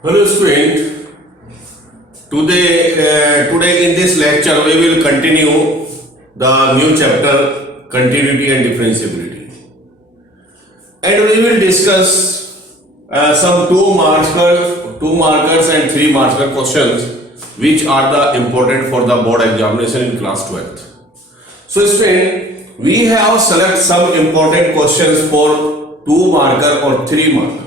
Hello student, today in this lecture we will continue the new chapter continuity and differentiability, and we will discuss some two markers and 3 marker questions which are the important for the board examination in class 12th. So student, we have select some important questions for 2 marker or 3 marker.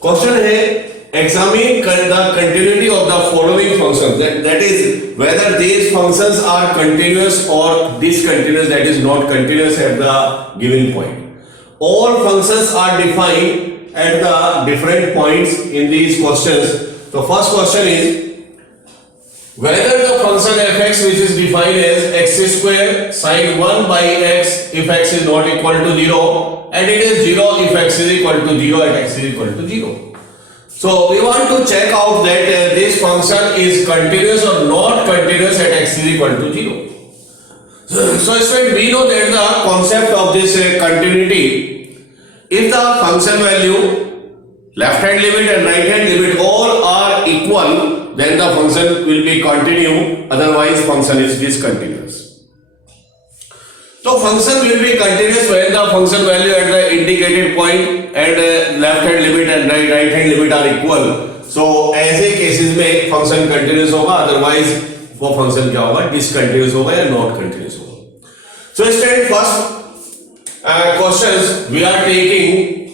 Question है, examine the continuity of the following functions, that is whether these functions are continuous or discontinuous, that is not continuous at the given point. All functions are defined at the different points in these questions. The first question is whether the function fx which is defined as x square sine 1 by x if x is not equal to 0 and it is 0 if x is equal to 0 and x is equal to 0. So we want to check out that this function is continuous or not continuous at x is equal to 0. So student, we know that the concept of this continuity, if the function value, left hand limit and right hand limit all are equal, then the function will be continue, otherwise function is discontinuous. So function will be continuous when the function value at the indicated point and left hand limit and right hand limit are equal. So ऐसे cases में function continuous होगा, otherwise वो function क्या होगा, discontinuous होगा या not continuous होगा. So student, first questions we are taking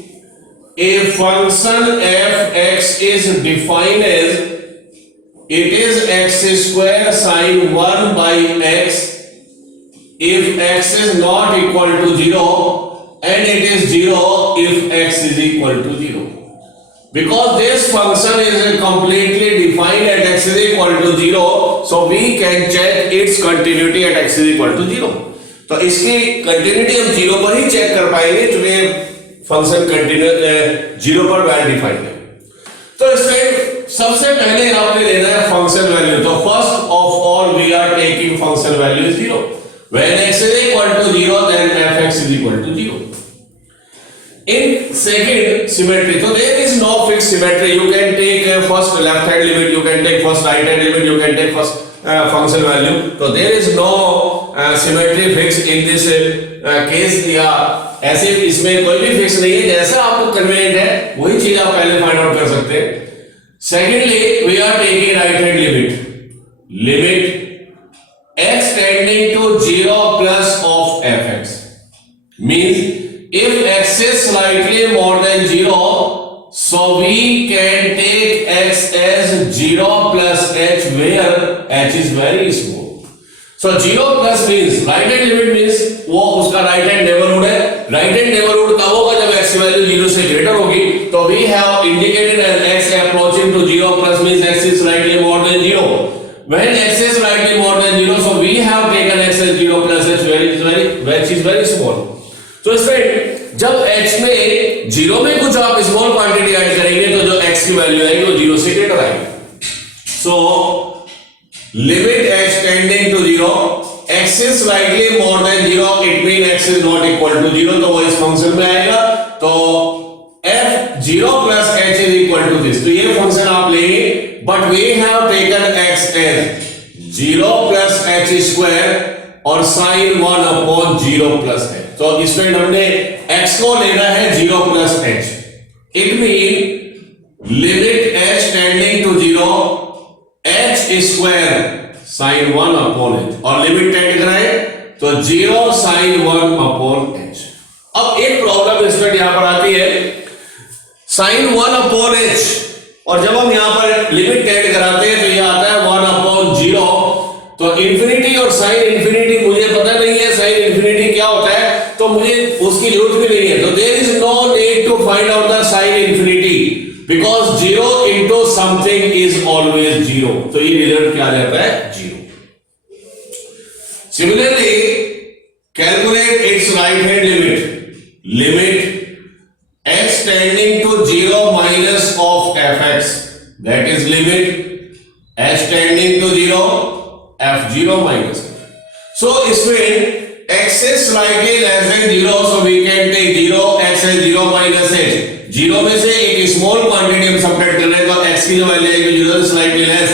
a function f(x) is defined as it is x square sine 1 by x if x is not equal to 0 and it is 0 if x is equal to 0. Because this function is completely defined at x is equal to 0, so we can check its continuity at x is equal to 0. तो इसकी continuity हम 0 पर ही check कर पाएंगे क्योंकि function continuous 0 पर value defined है. तो इसमें सबसे पहले आपने लेना है function value. तो first of all we are taking function value is 0. When x is equal to 0, then fx is equal to 0. In second symmetry, so there is no fixed symmetry. You can take first left hand limit, you can take first right hand limit, you can take first function value. So there is no symmetry fixed in this case. या ऐसे इसमें कोई भी fix नहीं है, जैसा आपको convenient है वही चीज आप पहले फाइंड आउट कर सकते हैं. Secondly, we are taking right hand limit x tending to 0 plus of fx means if x is slightly more than 0, so we can take x as 0 plus h where h is very small. So 0 plus means right hand limit means वो उसका right hand neighborhood है. Right hand neighborhood तब होगा जब x की value 0 से greater होगी. तो we have indicated as x approaching to 0 plus means x is slightly more than 0. When x is slightly more than 0, so we have taken x as 0 plus h which is very small. So इसमें जब h में 0 में कुछ आप small quantity add करेंगे तो जो x की वैल्यू आएगी वो 0 से greater आएगी. So limit h tending to 0, x is slightly more than 0, it means x is not equal to 0, तो वो इस फंक्शन में आएगा. तो f 0 plus h is equal to this. तो ये फंक्शन आप लेंगे, but we have taken x as 0 plus h square और sin 1 upon 0 plus h. तो इसमें हमने x को लेना है 0 plus h. It means limit h tending to 0 h square sin 1 upon h और लिमिट टेंड कराए तो 0 sin 1 upon h. अब एक प्रॉब्लम इसमें यहां पर आती है sin 1 upon h और जब हम यहां पर लिमिट टेंड कराते हैं तो ये आता है 1 upon 0. तो इंफिनिटी और साइन इंफिनिटी मुझे पता नहीं है साइन इंफिनिटी क्या होता है, तो मुझे उसकी जरूरत भी नहीं है. तो there is no need to find out the sine infinity because 0 into something is always 0. तो ये रिजल्ट क्या रहता है 0. Similarly calculate its right hand limit x tending to 0 minus of fx, that is limit h tending to 0 f0 minus. So इसमें x is slightly less than 0, so we can take 0 x as 0 minus h, 0 में से एक small quantity हम subtract कर रहे हैं, तो x की जो वैल्यू आएगी 0 से स्लाइटली लेस,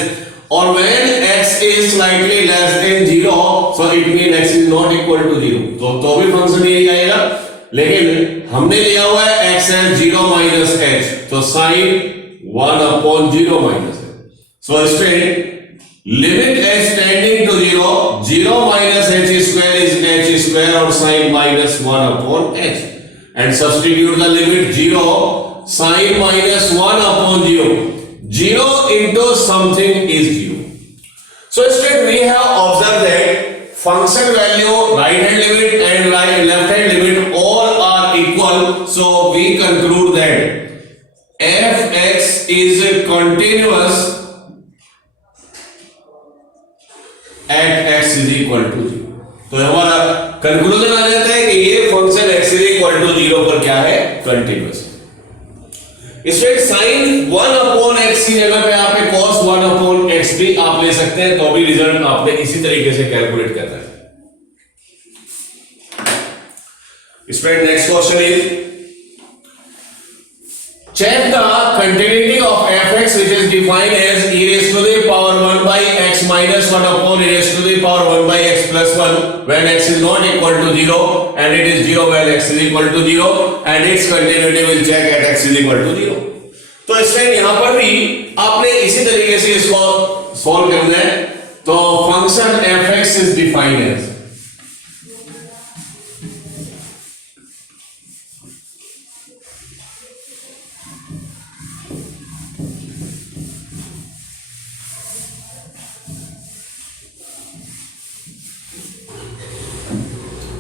और when x is slightly less than 0, so it means x is not equal to 0, तो भी फंक्शन यही आएगा, लेकिन हमने लिया हुआ है x है 0 माइनस h, तो sin 1 upon 0 minus h, so student limit h tending to 0, 0 minus h square is h square और sin minus 1 upon h, and substitute the limit 0 sin minus 1 upon 0, 0 into something is 0. So student, we have observed that function value, right hand limit and left hand limit all are equal, so we conclude that fx is continuous at x is equal to 0. तो हमारा conclusion आ जाता है कि ये function x is equal to 0 पर क्या है, continuous. इसमें sin 1 upon x की जगह पे आप cos 1 upon x भी आप ले सकते हैं, तो भी रिजल्ट आपने इसी तरीके से कैलकुलेट करना है। इसमें next question is check the continuity of fx which is defined as e raised to the power 1 by x minus 1 upon e raised to the power 1 by x plus 1 when x is not equal to 0 and it is 0 when x is equal to 0 and its continuity will check at x is equal to 0। तो इसमें यहां पर भी आपने इसी तरीके से इसको सॉल्व करना है। तो function fx is defined as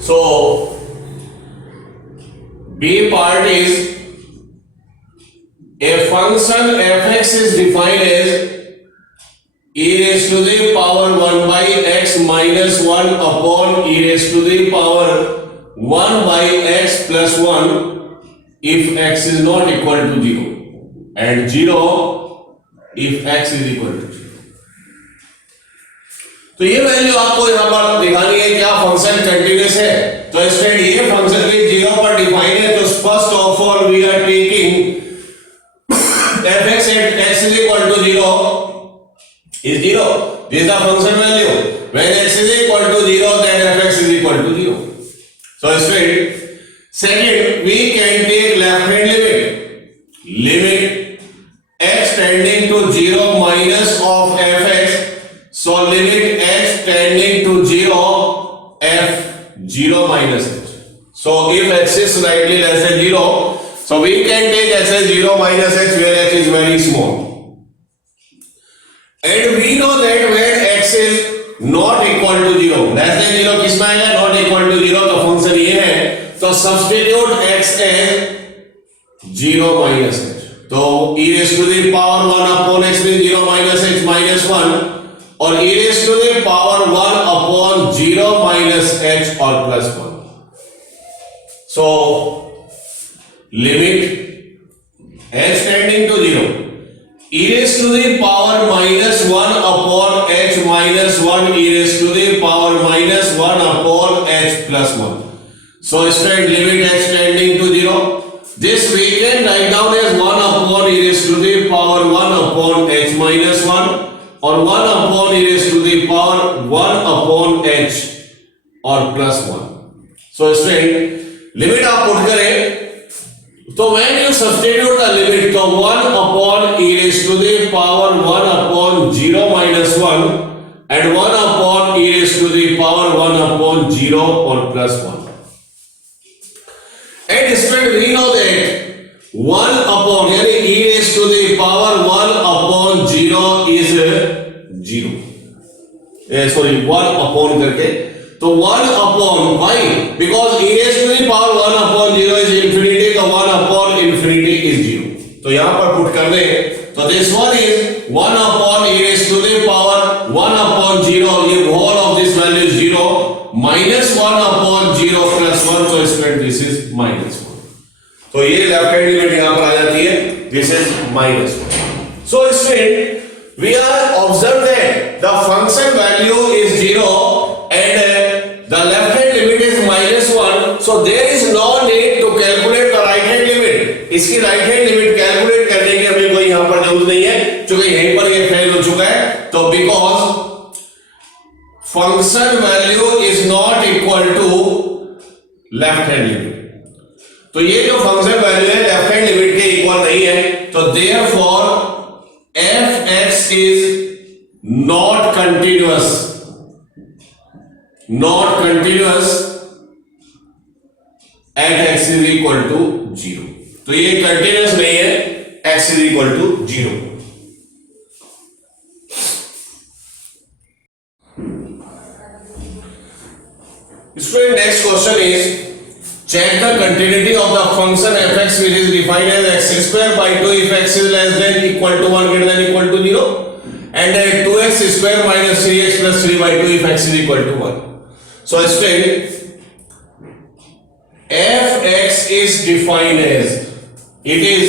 so B part is a function fx is defined as e raised to the power 1 by x minus 1 upon e raised to the power 1 by x plus 1 if x is not equal to 0 and 0 if x is equal to 0। तो ये value आपको यहां पर दिखानी है क्या function continuous है। तो स्टूडेंट ये फंक्शन भी 0 पर डिफाइन है, तो first of all we are taking fx at x is equal to 0 is 0, this is the function value, when x is equal to 0 then fx is equal to 0। so student second we can take left hand limit x tending to 0 minus of fx, so limit x tending to 0 f 0 minus h, so if x is slightly less than 0, so we can take h as 0 minus h where h is very small, and we know that when x is not equal to 0, less than 0 किसमें आएगा, not equal to 0, तो function ये है, तो substitute x as 0 minus h, तो e raised to the power 1 upon x means 0 minus h minus 1 और e raised to the power 1 upon 0 minus h or plus 1, so limit h tending to 0 e raised to the power minus 1 upon h minus 1 e raised to the power minus 1 upon h plus 1, so student limit h tending to 0, this we can write down as 1 upon e raised to the power 1 upon h minus 1 or 1 upon e raised to the power 1 upon h or plus 1, so student limit आप put करें तो when you substitute the limit, तो 1 upon e raised to the power 1 upon 0 minus 1 and 1 upon e raised to the power 1 upon 0 or plus 1, and student we know that 1 upon यानी e raised to the power 1 upon 0 is 0, sorry 1 upon करके, तो 1 upon why, because e raised to the power 1 upon 0 is infinity, तो 1 upon infinity is 0, तो यहां पर put कर दें तो this one is 1 upon e raised to the power 1 upon 0, ये whole of this value is 0 minus 1 upon 0 plus 1, so student this is minus 1, तो ये लेफ्ट हैंड लिमिट यहां पर आ जाती है, this is minus 1, so student we are observed that the function value is 0 and the left hand limit is minus 1, so there is no need to calculate the right hand इसकी right hand limit calculate करने की हमें कोई यहां पर जरूरत नहीं है, क्योंकि यहीं पर ये फेल हो चुका है। तो because function value is not equal to left hand limit, तो ये जो फंक्शन वैल्यू है लेफ्ट हैंड लिमिट के इक्वल नहीं है, तो therefore F X is not continuous at X is equal to 0। तो ये कंटिन्यूअस नहीं है X is equal to 0। Student, next question is check the continuity of the function fx which is defined as x square by 2 if x is less than equal to 1 greater than equal to 0 and 2x square minus 3x plus 3 by 2 if x is equal to 1. So student, fx is defined as it is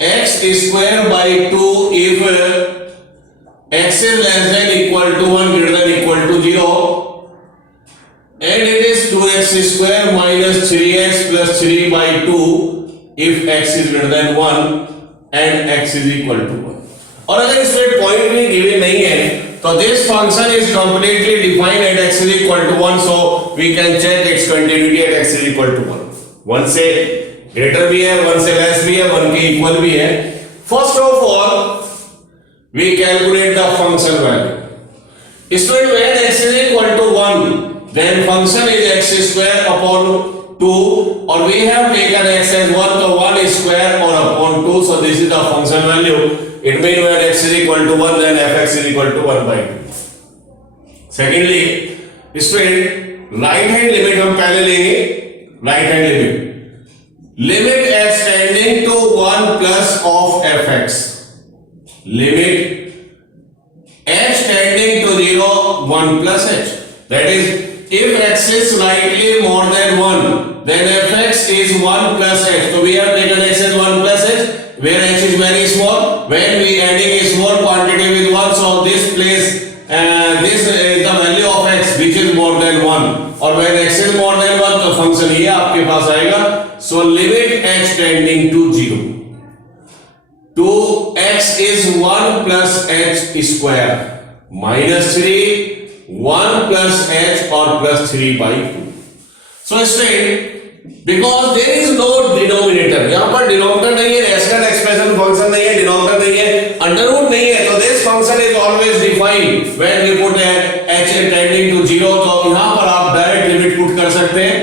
x square by 2 if x is less than equal to 1 greater than equal to 0 and it is 2x square minus 3x plus 3 by 2 if x is greater than 1 and x is equal to 1. और अगर इसमें point भी given नहीं है तो this function is completely defined at x is equal to 1, so we can check its continuity at x is equal to 1. 1 से greater भी है, 1 से less भी है, 1 के equal भी है. First of all we calculate the function value. Student, when x is equal to 1 then function is x square upon 2 or we have taken x as 1, so 1 square or upon 2, so this is the function value. It means when x is equal to 1 then fx is equal to 1 by 2. Secondly, student, right hand limit हम पहले लेंगे. right hand limit x tending to 1 plus of fx, limit h tending to 0 1 plus h, that is if x is slightly more than 1 then fx is 1 plus h, so we have taken x as 1 plus h where h is very small. When we adding a small quantity with 1, so this place this is the value of x which is more than 1, or when x is more than 1 तो function ये आपके पास आएगा. So limit h tending to 0 to x is 1 plus h square minus 3 1 plus h or plus 3 by 2. So student, because there is no denominator, यहाँ पर denominator नहीं है, Ascot expression function नहीं है, denominator नहीं है, under root नहीं है, तो this function is always defined when we put h tending to 0. तो यहाँ पर आप direct limit put कर सकते हैं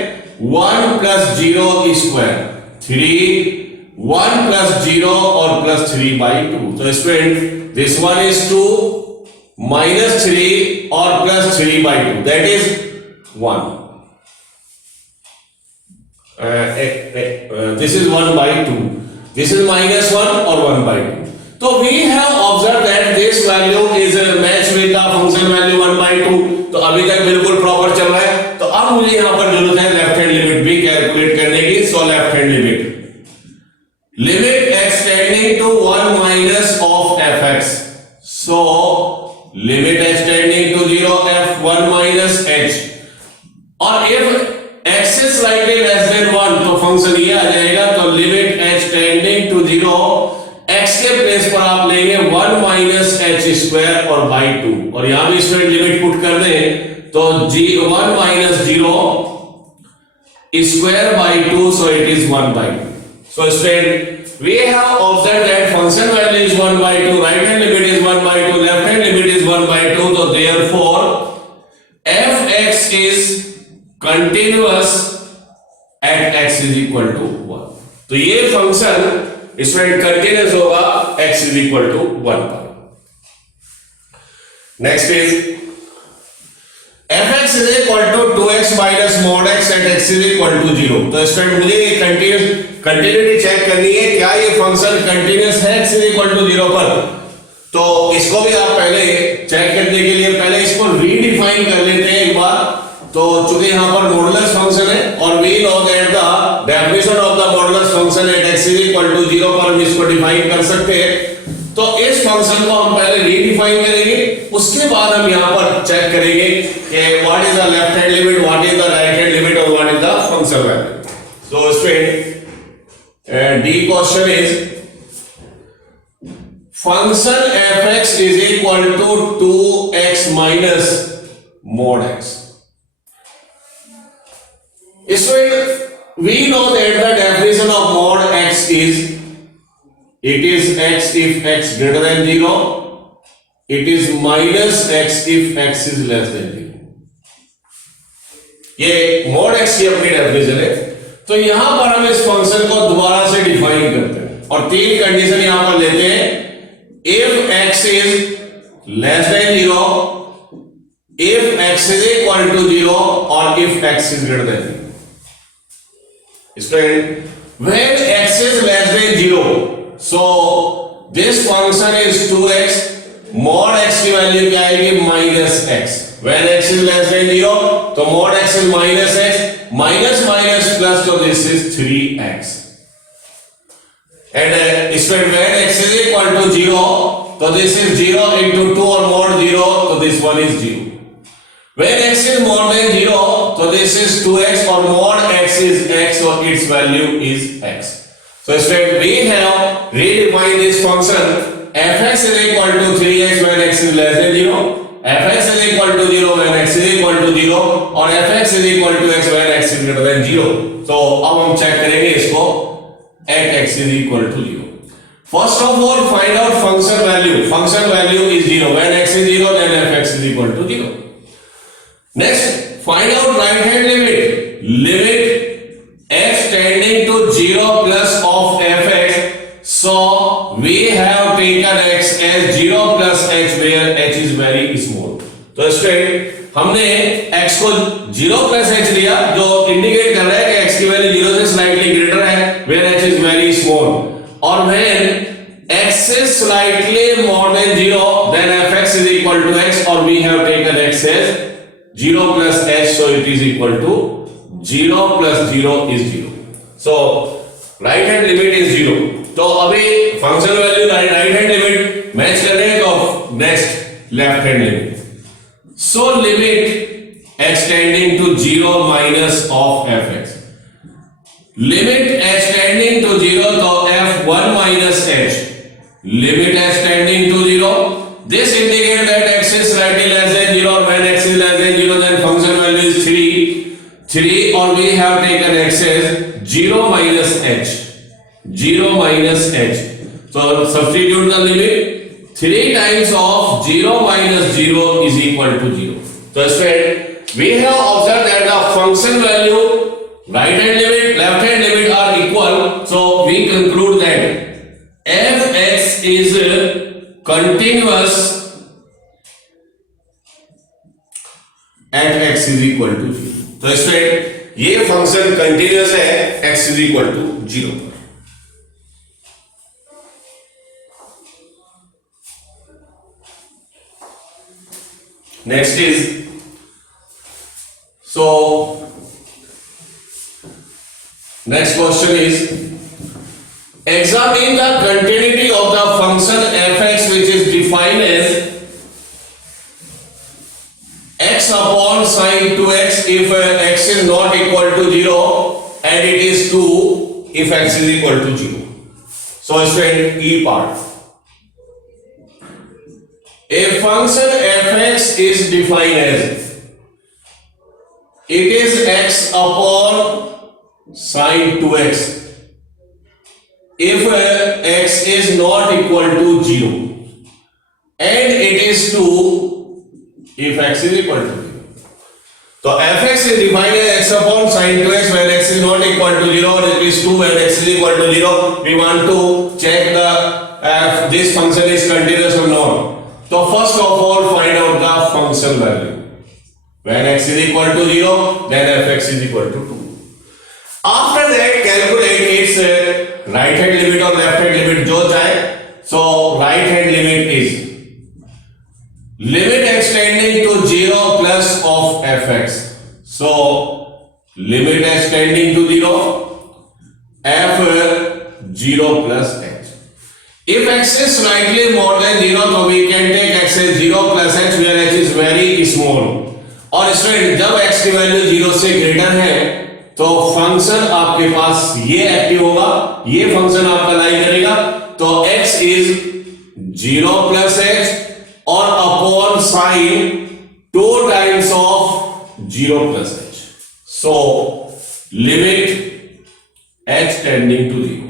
1 plus 0 square 3 1 plus 0 or plus 3 by 2. So student, this one is 2 minus 3 or plus 3 by 2, that is 1. This is 1 by 2, this is minus 1 or 1 by 2. So we have observed that this value is a match with the function value 1 by 2. तो अभी तक बिल्कुल proper चल रहा है. तो अब मुझे यहाँ पर जरूरत है लेफ्ट हैंड लिमिट भी कैलकुलेट करने की. So left hand limit x tending to 1 minus of fx, so limit h tending to 0 f1 minus h, और if x is slightly less than 1 तो फंक्शन ये आ जाएगा. तो limit h tending to 0 x के place पर आप लेंगे 1 minus h square और by 2, और यहां भी इसमें लिमिट पुट कर दें तो 1 minus 0 square by 2, so it is 1 by 2. So student, we have observed that function value is 1 by 2, right hand limit is 1 by 2, left hand limit is 1 by 2, so therefore fx is continuous at x is equal to 1. तो ये function इसमें continuous होगा x is equal to 1 पर. Next is fx is equal to 2x minus mod x at x is equal to 0. तो student मुझे ये continuity check करनी है, क्या ये फंक्शन कंटिन्यूअस है x is equal to 0 पर. तो इसको भी आप पहले चेक करने के लिए पहले इसको रीडिफाइन कर लेते हैं एक बार. तो चूंकि यहाँ पर मॉडुलस फंक्शन है और we know that the definition of the modulus function at x is equal to 0 पर हम इसको डिफाइन कर सकते हैं. तो इस फंक्शन को हम पहले रीडिफाइन करेंगे, उसके बाद हम यहाँ पर चेक करेंगे कि what is the left hand limit, what is the right hand limit और what is the function value. So student D question is function fx is equal to 2x minus mod x. Student, we know that the definition of mod x is it is x if x greater than 0, it is minus x if x is less than 0. ये mod x की अपनी definition है. तो यहां पर हम इस function को दोबारा से डिफाइन करते हैं और तीन कंडीशन यहां पर लेते हैं. If x is less than 0, if x is equal to 0 और if x is greater than 0. Student, when x is less than 0, so this function is 2x, mod x की वैल्यू क्या आएगी minus x. When x is less than 0, तो mod x is minus x, minus minus plus, so this is 3x. And student, when x is equal to 0, so this is 0 into 2 or mod 0, so this one is 0. When x is more than 0, so this is 2x or mod x is x, so its value is x. So student, we have redefined this function. Fx is equal to 3x when x is less than 0, fx is equal to 0 when x is equal to 0 और fx is equal to x when x is greater than 0. So अब हम check करेंगे इसको at x is equal to 0. First of all, find out function value. Function value is 0. When x is 0, then fx is equal to 0. Next, find out right hand limit. Limit x tending to 0 plus of fx. So we have taken x as 0 plus h where h is very small. तो student हमने x को 0 plus h लिया जो indicate कर रहा है कि x की वैल्यू 0 से स्लाइटली ग्रेटर है where h is very small. और when x is slightly more than 0, then fx is equal to x और we have taken x as 0 plus h, so it is equal to 0 plus 0 is 0. So right hand limit is 0. तो अभी function value right hand limit match कर रहे हैं तो next left hand limit. So limit x tending to 0 minus of fx. Limit x tending to 0 तो f1 minus h. Limit x tending to 0. This indicates that x is slightly less than 0 or when x is less than 0 then function value is 3 or we have taken x as 0 minus h. 0 minus h. So substitute the limit. 3 times of 0 minus 0 is equal to 0. So instead we have observed that the function value right hand limit left hand limit are equal. So we conclude that fx is continuous at x is equal to 0. तो student ये function continuous है x is equal to 0 पर. Next is, so next question is examine the continuity of the function fx which is defined as x upon sin 2x if x is not equal to 0 and it is 2 if x is equal to 0. So student, E part. A function fx is defined as it is x upon sin 2x if x is not equal to 0 and it is 2 if x is equal to 0. So fx is defined as x upon sin 2x when x is not equal to 0 and it is 2 when x is equal to 0. We want to check the if this function is continuous or not. So first of all find out the function value. When x is equal to 0 then fx is equal to 2. After that calculate its right hand limit or left hand limit जो चाहे. So right hand limit is limit x tending to 0 plus of fx. So limit x tending to 0 f 0 plus h. If x is slightly more than 0 तो we can take x as 0 plus h where h is very small. और student जब x की value 0 से greater है तो function आपके पास ये active होगा, ये फंक्शन आपका लाइन करेगा, तो x इज 0 प्लस h और upon sine 2 times of 0 plus h. So limit h tending to 0.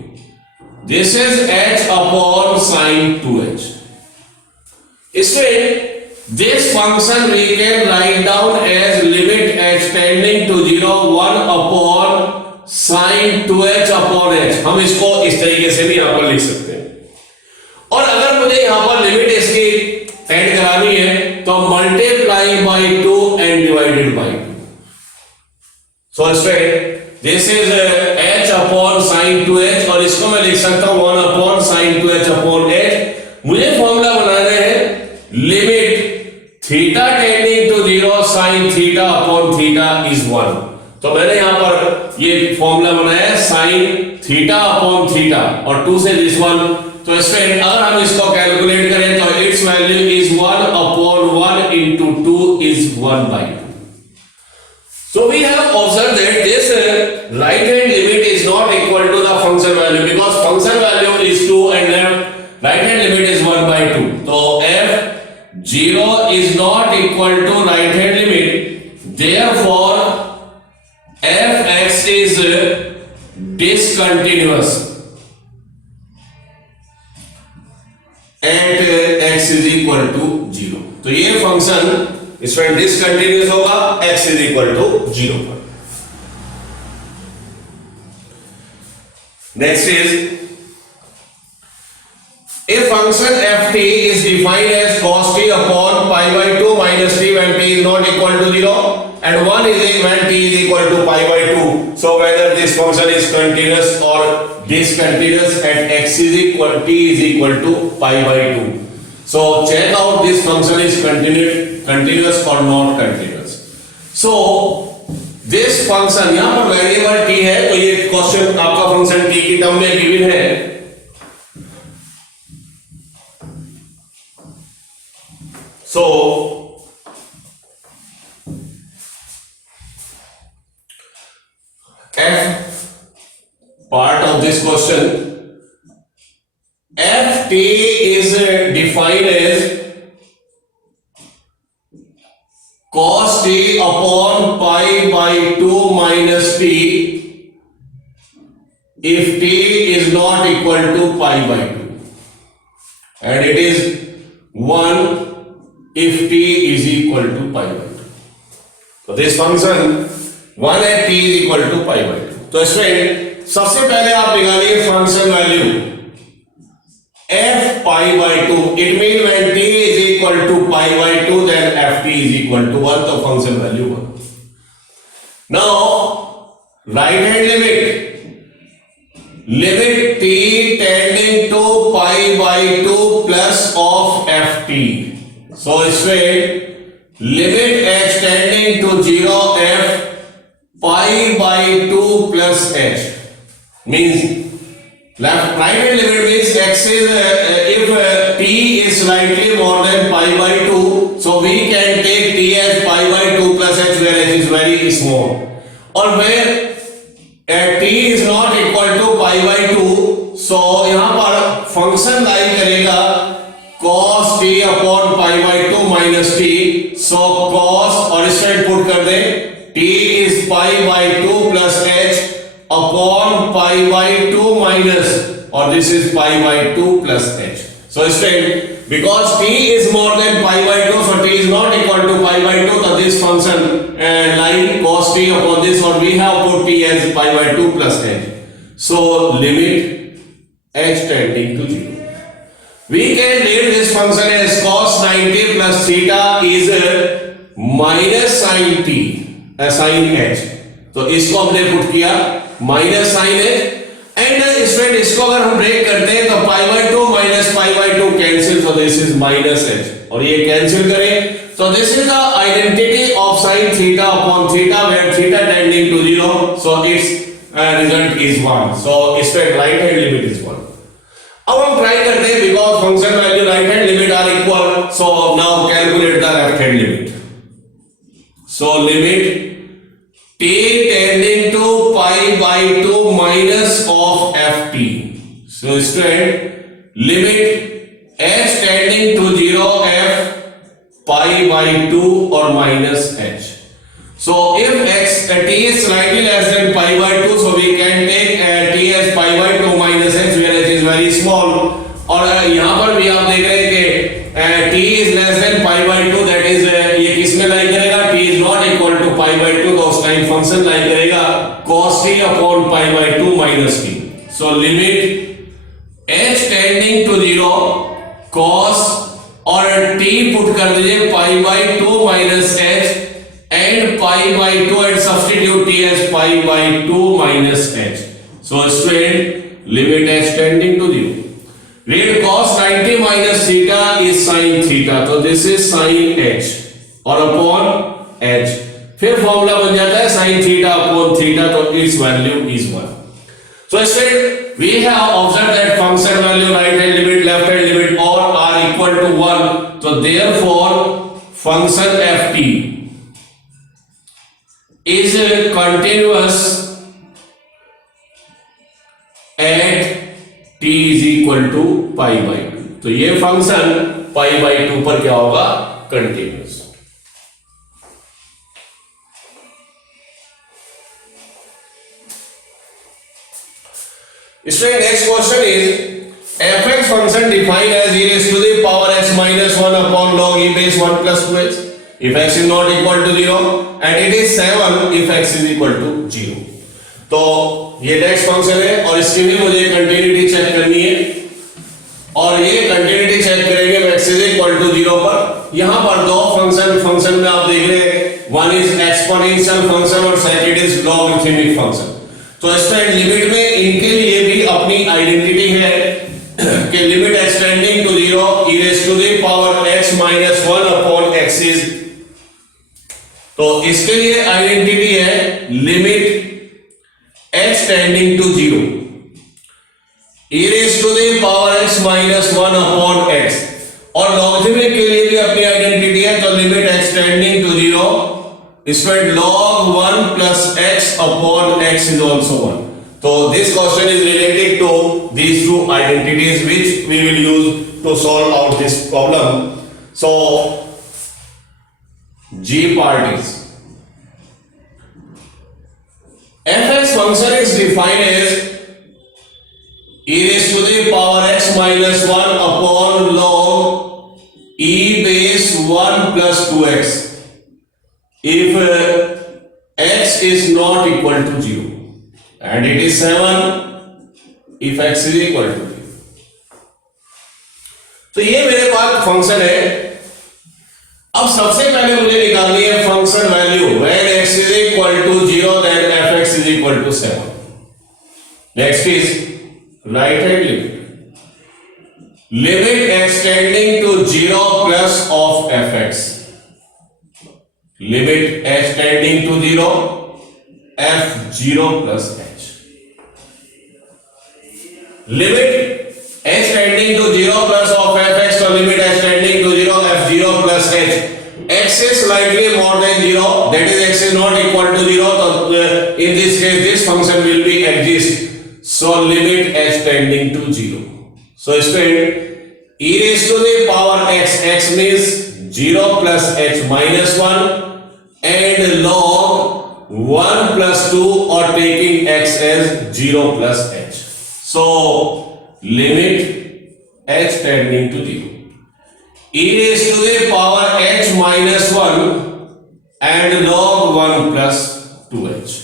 This is h upon sine 2h. इसमें this function we can write down as limit h tending to 0 1 upon sin 2h upon h. हम इसको इस तरीके से भी यहां पर लिख सकते हैं. और अगर मुझे यहां पर लिमिट इसकी ऐड करानी है तो multiplying by 2 and divided by 2. So इसमें this is h upon sin 2h और इसको मैं लिख सकता हूं 1 upon sin 2h upon h. मुझे फॉर्मूला बनाना है limit theta tending to 0 sin theta upon theta is 1. तो मैंने यहां पर ये फॉर्मूला बनाया है sin थीटा अपॉन थीटा और 2 से दिस 1. तो इसमें अगर हम इसको कैलकुलेट करें तो it's value is 1 upon 1 into 2 is 1 by 2. So we have observed that this right hand limit is not equal to the function value because function value is 2 and right hand limit is 1 by 2. So f0 is not equal to right hand limit. Therefore fx is discontinuous at x is equal to 0. तो ये function इसमें discontinuous होगा x is equal to 0 पर. Next is a function ft is defined as cos t upon pi by 2 minus t when t is not equal to 0 and 1 is when t is equal to pi by 2. So whether this function is continuous or discontinuous at x is equal t is equal to pi by 2. So check out this function is continuous or not continuous. So this function यहां पर variable t है तो ये question आपका function t की term में given है. So f part of this question ft is defined as cos t upon pi by 2 minus t if t is not equal to pi by 2 and it is 1 if t is equal to pi by 2. So this function 1 at t is equal to pi by 2. तो इसमें सबसे पहले आप निकालिए function value f pi by 2. It means when t is equal to pi by 2 then ft is equal to 1. तो function value 1. Now right hand limit t tending to pi by 2 plus of ft. So इसमें limit h tending to 0 f pi by 2 plus h means right hand limit means x is if t is slightly more than pi by 2 so we can take t as pi by 2 plus h where h is very small or where t is not equal to pi by 2 so यहां पर function line करेगा cos t upon pi by 2 minus t. So cos और इसमें put कर दे t is pi by 2 plus h upon pi by 2 minus or this is pi by 2 plus h. So straight because t is more than pi by 2 so t is not equal to pi by 2 so this function line cos t upon this or we have put t as pi by 2 plus h. So limit h tending to 0. We can read this function as cos 90 plus theta is minus sin t sin h. तो इसको हमने put किया minus sign h and इसमें इसको अगर हम break करते हैं तो pi by 2 minus pi by 2 cancel so this is minus h और ये कैंसिल करें so this is the identity of sin theta upon theta where theta tending to 0 so its result is 1 so इसमें right hand limit is 1. अब हम try करते हैं because function value right hand limit are equal so now calculate the left hand limit. So limit t tending to 2 minus of ft. So student, limit h tending to 0 f pi by 2 or minus h. So if t is slightly less than pi by 2, so we can take t as pi by 2 minus h where h is very small. और यहाँ पर भी आप देख रहे हैं कि t is less than pi by 2, that is ये किस में लाइन करेगा, t is not equal to pi by 2, तो उस टाइम फंक्शन लाइन करेगा cos t upon pi by 2 minus t. So limit h tending to 0 cos और t put कर दीजिए pi by 2 minus h and pi by 2 and substitute t as pi by 2 minus h. So student, limit h tending to 0. Read cos 90 minus theta is sin theta, तो this is sin h और upon h. फिर formula बन जाता है sin theta upon theta, तो its value is 1. So student, we have observed that function value right hand limit, left hand limit all are equal to 1. So therefore function ft is continuous at t is equal to pi by 2. तो ये function pi by 2 पर क्या होगा, continuous. इसमें next question is fx function defined as e raised to the power x minus 1 upon log e base 1 plus 2x if x is not equal to 0 and it is 7 if x is equal to 0. तो ये next function है और इसकी भी मुझे continuity check करनी है और ये कंटिन्यूटी चेक करेंगे x is equal to 0 पर. यहां पर दो फंक्शन में आप देख रहे हैं, वन इज एक्सपोनेंशियल फंक्शन और सेकंड इज लॉगरिथमिक फंक्शन. तो स्टैंड लिमिट में इनके लिए भी अपनी आइडेंटिटी है कि limit x tending to 0 e raised to the power x minus 1 upon x is, तो इसके लिए आइडेंटिटी है limit x tending to 0 e raised to the power x minus 1 upon x. और लॉगरिथमिक के लिए भी अपनी आइडेंटिटी है, तो लिमिट x tending to 0 इसमें log 1 plus x upon x is also 1. So this question is related to these two identities which we will use to solve out this problem. So G part is fx function is defined as e raised to the power x minus 1 upon log e base 1 plus 2x if x is not equal to 0 and it is 7 if x is equal to 0. तो ये मेरे पास function है. अब सबसे पहले मुझे निकालनी है function value when x is equal to 0 then fx is equal to 7. Next is right hand limit. Limit x tending to 0 plus of fx. Limit h tending to 0 f0 plus h. Limit h tending to 0 plus of fx, so limit h tending to 0 f0 plus h. X is slightly more than 0, that is x is not equal to 0, so in this case this function will be exist. So limit h tending to 0. So student, e raised to the power x, x means 0 plus h minus 1 and log 1 plus 2 or taking x as 0 plus h. So limit h tending to 0 e raised to the power h minus 1 and log 1 plus 2h.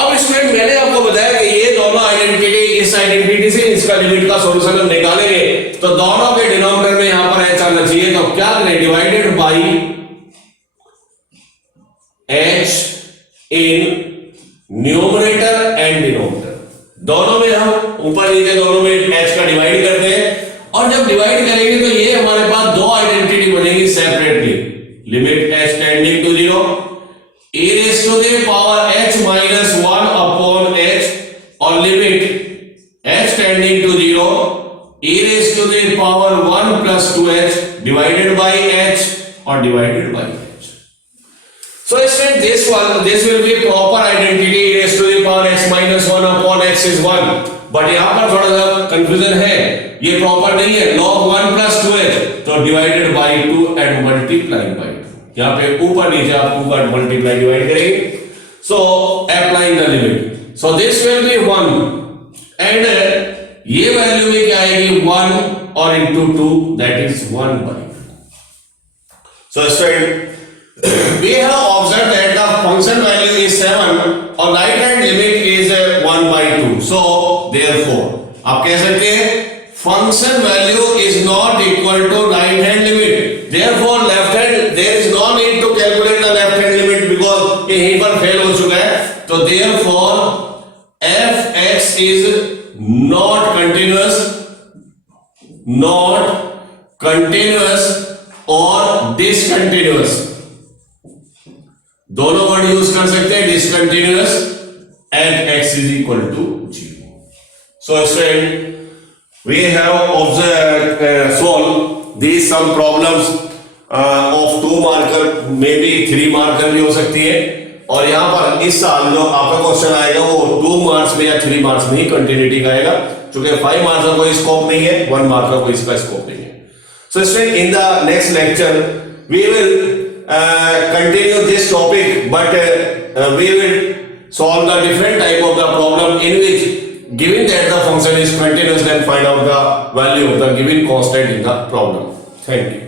अब इसमें मैंने आपको बताया कि ये दोनों identity, इस identity से इसका लिमिट का सॉल्यूशन हम निकालेंगे तो दोनों के डिनोमिनेटर में यहां पर h आना चाहिए. तो क्या करें, divided by h in numerator and denominator, दोनों में हम ऊपर नीचे दोनों में h का डिवाइड करते हैं और जब डिवाइड करेंगे तो ये हमारे पास दो आइडेंटिटी बनेगी separately. Limit h tending to 0 e raised to the power h minus 1 upon h और limit h tending to 0 e raised to the power 1 plus 2h divided by h or divided by h. So student, this will be proper identity e raised to the power x minus 1 upon x is 1, but यहां पर थोड़ा सा confusion है, ये proper नहीं है। log 1 plus 2h, तो divided by 2 and multiplied by 2, यहां पे ऊपर नीचे आप ऊपर मल्टीप्लाई डिवाइड करेंगे। So applying the limit, so this will be 1 and ये वैल्यू में क्या आएगी 1 और into 2 that is 1 by 2। So student we have observed that the function value is 7 और right hand limit is 1 by 2, so therefore आप कह सकते हैं function value is not equal to right hand limit, therefore left hand there is no need to calculate the left hand limit because ये यहीं पर fail हो चुका है। तो therefore fx is not continuous और discontinuous, दोनों वर्ड यूज कर सकते हैं, discontinuous at x is equal to 0। So student we have observe solve these some problems of 2 marker, may be 3 marker भी हो सकती है। और यहां पर इस साल जो आपका क्वेश्चन आएगा वो 2 मार्क्स में या 3 मार्क्स में ही कंटिन्यूटी का आएगा, क्योंकि 5 मार्क्स का कोई स्कोप नहीं है, 1 मार्क का कोई इसका स्कोप नहीं है। So student in the next lecture we will continue this topic, but we will solve the different type of the problem in which given that the function is continuous, then find out the value of the given constant in the problem. Thank you.